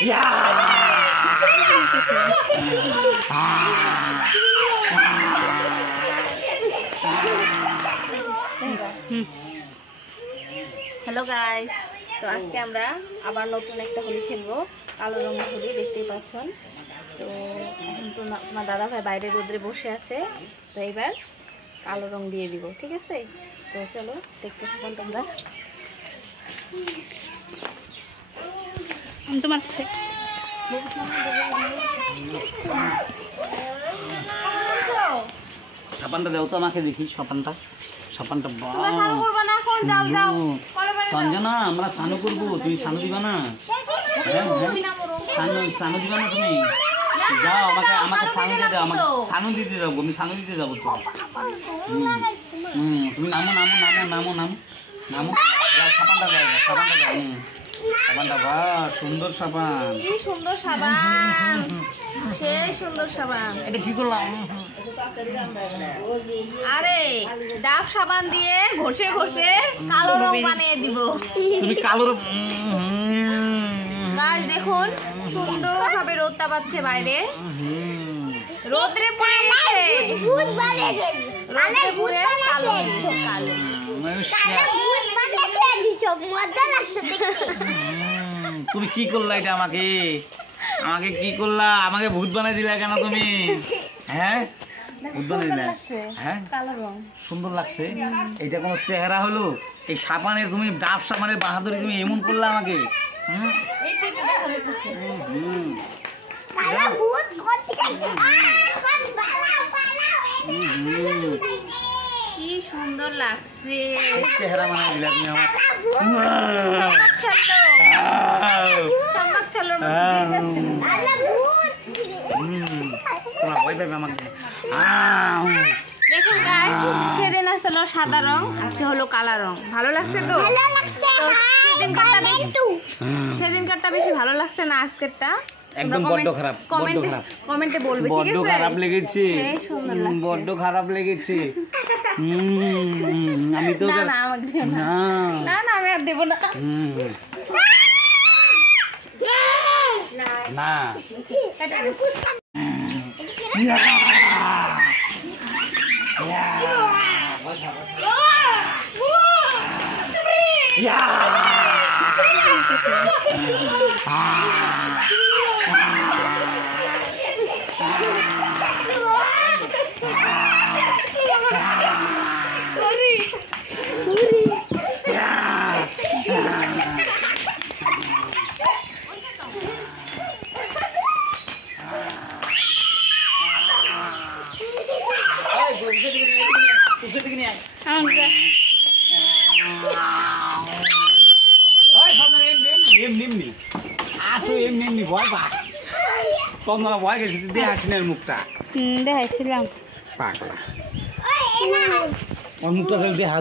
Hello guys, তো আজকে আমরা আবার নতুন একটা হোলি খেলবো। কালো রঙের হোলি দেখতেই পাচ্ছেন। তো এখন তো আমার দাদা ভাই বাইরে রোদ্রে বসে আছে, তো এবার কালো রং দিয়ে দিব, ঠিক আছে? তো চলো দেখতে থাকুন তোমরা। তোমার সাপানটা দাও তো আমাকে, দেখি সাপানটা। সঞ্জনা, আমরা স্নান করবো, তুমি স্নান দিবা না? স্নান দিবা না তুমি? যাও, আমাকে স্নান দিয়ে দাও, আমাকে স্নান দিতে যাবো, আমি স্নান দিতে যাবো তো। তুমি নামো নামো নামো নামো নামো নামো, যাও সাবানটা দাও, সাবানটা দাও। সাবানটা, বাহ সুন্দর সাবান, কি সুন্দর সাবান, সেই সুন্দর সাবান। এটা কি করলাম? আরে ডাব সাবান দিয়ে ঘষে ঘষে কালো রং বানিয়ে দিব। তুমি কালো গাছ দেখুন, সুন্দর ভাবে রোদটা পাচ্ছে বাইরে, রোদ্রে পড়ে গেছে, রোদ্রে পুড়ে কালো কালো। তুমি কি করলা এটা? আমাকে আমাকে কি করলা? আমাকে ভূত বানাই দিলা কেন তুমি? হ্যাঁ, ভূত বানাই দিলা। হ্যাঁ, সুন্দর লাগছে। এটা কোনো চেহারা হলো? এই সাবানের, তুমি ডাব সাবানের বাহাদুরি তুমি এমন করলা আমাকে। কি সুন্দর লাগছে, চেহারা বানাই দিলা তুমি আমার। দেখুন গাইস, সেদিন আসলো সাদা রং, আজকে হলো কালা রং। ভালো লাগছে তো? সেদিনকারটা বেশি ভালো লাগছে না আজকেরটা? একদম বড্ড খারাপ, বড্ড খারাপ। কমেন্টে বলবে, ঠিক আছে? বড্ড খারাপ লেগেছে, বড্ড খারাপ লেগেছে। আমি তো না আমাকে দিও না, না না আমি আর দেব না। না এমনি ভয় পা তোমরা ভয় গেছি, দেখাচ্ছিলেন মুখটা? দেখাইছিলাম পাগলা, মুখটা দেখা